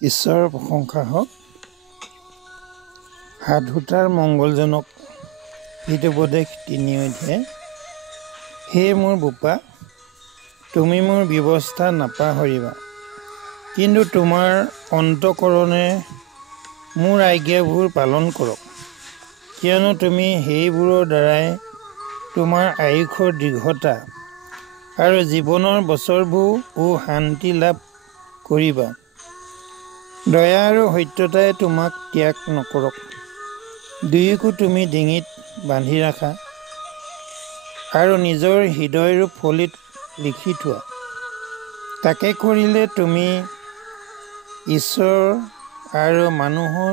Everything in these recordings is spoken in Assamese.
ঈশ্বৰৰ প্ৰশংসা হওক। সাধুতাৰ মংগলজনক হিতোপদেশ ৩ অধ্যায়। হে মোৰ বোপা, তুমি মোৰ ব্যৱস্থা নাপাহৰিবা, কিন্তু তোমাৰ অন্তঃকৰণে মোৰ আজ্ঞাবোৰ পালন কৰক, কিয়নো তুমি সেইবোৰৰ দ্বাৰাই তোমাৰ আয়ুসৰ দীৰ্ঘতা আৰু জীৱনৰ বছৰবোৰ শান্তি লাভ কৰিবা। দয়া আৰু সত্যতাই তোমাক ত্যাগ নকৰক, দুয়োকো তুমি ডিঙিত বান্ধি ৰাখা আৰু নিজৰ হৃদয়ৰূপ ফলিত লিখি থোৱা। তাকে কৰিলে তুমি ঈশ্বৰ আৰু মানুহৰ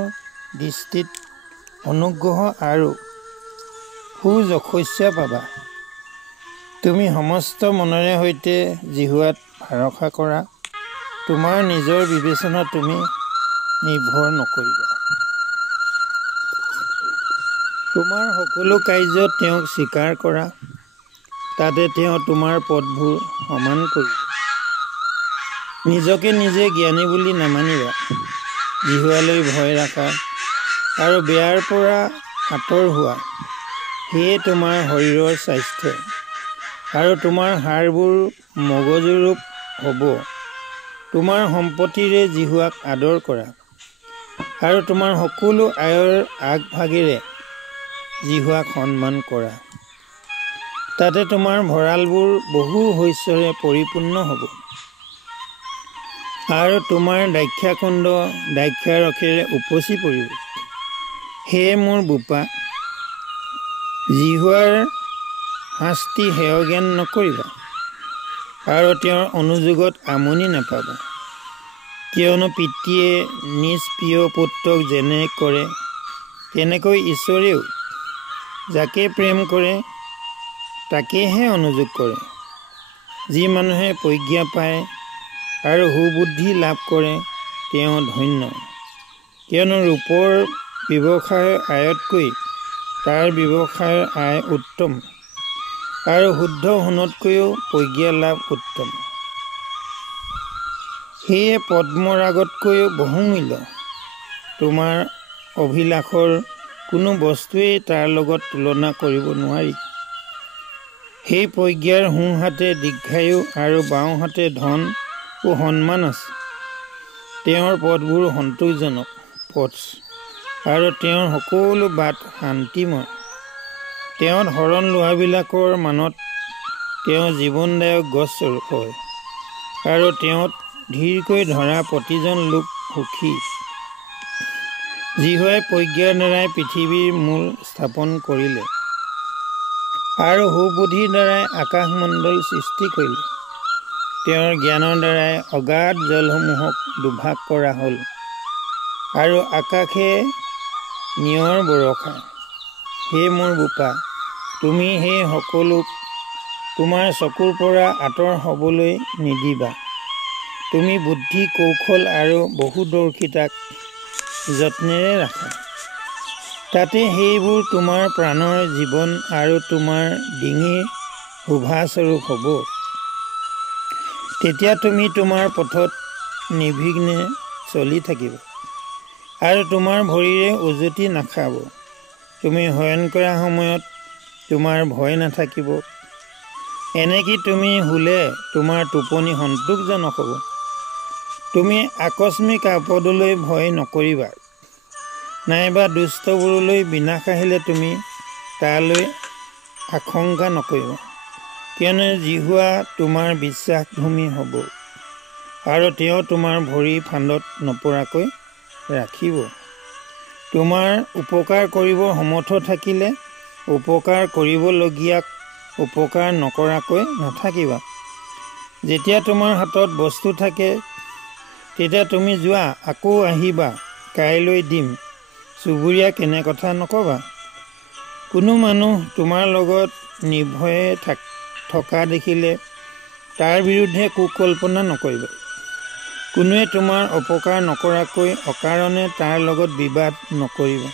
দৃষ্টিত অনুগ্ৰহ আৰু সুযশস্যা পাবা। তুমি সমস্ত মনেৰে সৈতে জিহুৱাত ভৰসা কৰা, তোমাৰ নিজৰ বিবেচনা তুমি নিৰ্ভৰ নকৰিবা। তোমাৰ সকলো কাৰ্যত তেওঁক স্বীকাৰ কৰা, তাতে তেওঁ তোমাৰ পথবোৰ সমান কৰিব। নিজকে নিজে জ্ঞানী বুলি নামানিবা, জিহুৱালৈ ভয় ৰাখা আৰু বেয়াৰ পৰা আঁতৰ হোৱা। সেয়ে তোমাৰ শৰীৰৰ স্বাস্থ্য আৰু তোমাৰ হাড়বোৰ মগজুৰূপ হ'ব। তোমাৰ সম্পত্তিৰে জিহুৱাক আদৰ কৰা আৰু তোমাৰ সকলো আয়ৰ আগভাগেৰে জিহুৱাক সন্মান কৰা। তাতে তোমাৰ ভঁৰালবোৰ বহু শস্যৰে পৰিপূৰ্ণ হ'ব আৰু তোমাৰ দ্ৰাক্ষাকুণ্ড দ্ৰাক্ষাৰসেৰে উপচি পৰিব। সেয়ে মোৰ বোপা, জিহুৱাৰ শাস্তি হেয়জ্ঞান নকৰিবা আৰু তেওঁৰ অনুযোগত আমনি নাপাবা, কিয়নো পিতৃয়ে নিজ প্ৰিয় পুত্ৰক যেনে কৰে, তেনেকৈ ঈশ্বৰেও যাকে প্ৰেম কৰে তাকেহে অনুযোগ কৰে। যি মানুহে প্ৰজ্ঞা পায় আৰু সুবুদ্ধি লাভ কৰে, তেওঁ ধন্য, কিয়নো ৰূপৰ ব্যৱসায়ৰ আয়তকৈ তাৰ ব্যৱসায়ৰ আয় উত্তম, আৰু শুদ্ধ সোণতকৈও প্ৰজ্ঞা লাভ উত্তম। সেয়ে পদ্মৰাগতকৈও বহুমূল্য। তোমাৰ অভিলাষৰ কোনো বস্তুৱেই তাৰ লগত তুলনা কৰিব নোৱাৰি। সেই প্ৰজ্ঞাৰ সোঁহাতে দীৰ্ঘায়ু আৰু বাওঁহাতে ধন ও সন্মান আছে। তেওঁৰ পথবোৰ সন্তোষজনক পথ আৰু তেওঁৰ সকলো বাট শান্তিময়। তেওঁত শৰণ লোৱাবিলাকৰ মানত তেওঁ জীৱনদায়ক গছস্বৰূপ হয় আৰু তেওঁত ধীৰকৈ ধৰা প্ৰতিজন লোক সুখী। জিহুৱাই প্ৰজ্ঞাৰ দ্বাৰাই পৃথিৱীৰ মূল স্থাপন কৰিলে আৰু সুবুদ্ধিৰ দ্বাৰাই আকাশমণ্ডল সৃষ্টি কৰিলে। তেওঁৰ জ্ঞানৰ দ্বাৰাই অগাধ জলসমূহক দুভাগ কৰা হ'ল আৰু আকাশে নিয়ৰ বৰষায়। হে মোৰ বোপা, তুমি সেই সকলোক তোমাৰ চকুৰ পৰা আঁতৰ হ'বলৈ নিদিবা। তুমি বুদ্ধি, কৌশল আৰু বহুদৰ্শিতাক যত্নেৰে ৰাখা, তাতে সেইবোৰ তোমাৰ প্ৰাণৰ জীৱন আৰু তোমাৰ ডিঙিৰ শোভাস্বৰূপ হ'ব। তেতিয়া তুমি তোমাৰ পথত নিৰ্বিঘ্নে চলি থাকিবা আৰু তোমাৰ ভৰিৰে উজুতি নাখাব। তুমি শয়ন কৰা সময়ত তোমাৰ ভয় নাথাকিব। এনেকি তুমি শুলে তোমাৰ টোপনি সন্তোষজনক হ'ব। তুমি আকস্মিক আপদলৈ ভয় নকৰিবা, নাইবা দুষ্টবোৰলৈ বিনাশ আহিলে তুমি তালৈ আশংকা নকৰিবা, কিয়নো জিহুৱা তোমাৰ বিশ্বাসভূমি হ'ব আৰু তেওঁ তোমাৰ ভৰি ফান্দত নপৰাকৈ ৰাখিব। তোমাৰ উপকাৰ কৰিব সমৰ্থ থাকিলে উপকাৰ কৰিবলগীয়াক উপকাৰ নকৰাকৈ নাথাকিবা। যেতিয়া তোমাৰ হাতত বস্তু থাকে, তেতিয়া তুমি যোৱা, আকৌ আহিবা, কাইলৈ দিম, চুবুৰীয়াক এনে কথা নকবা। কোনো মানুহ তোমাৰ লগত নিৰ্ভয়ে থকা দেখিলে তাৰ বিৰুদ্ধে কুকল্পনা নকৰিবা। কোনোৱে তোমাৰ অপকাৰ নকৰাকৈ অকাৰণে তাৰ লগত বিবাদ নকৰিবা।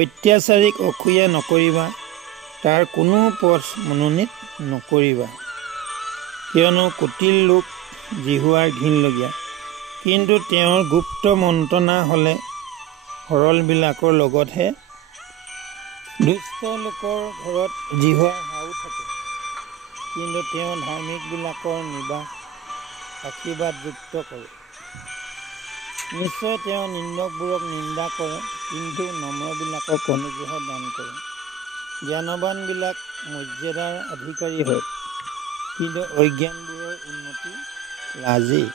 অত্যাচাৰীক অসূয়া নকৰিবা, তাৰ কোনো পথ মনোনীত নকৰিবা, কিয়নো কুটিল লোক জিহুৱাৰ ঘিনলগীয়া কিন্তু তেওঁৰ গুপ্ত মন্ত্ৰণা হ'লে সৰলবিলাকৰ লগতহে। দুষ্ট লোকৰ ঘৰত জিহুৱাৰ হাও থাকে, কিন্তু তেওঁ ধাৰ্মিকবিলাকৰ নিবাস আশীৰ্বাদযুক্ত কৰে। নিশ্চয় তেওঁ নিন্দকবোৰক নিন্দা কৰে, কিন্তু নম্ৰবিলাকক অনুগ্ৰহ দান কৰে। জ্ঞানৱানবিলাক মৰ্যাদাৰ অধিকাৰী হয়, কিন্তু অজ্ঞানবোৰৰ উন্নতি লাজেই।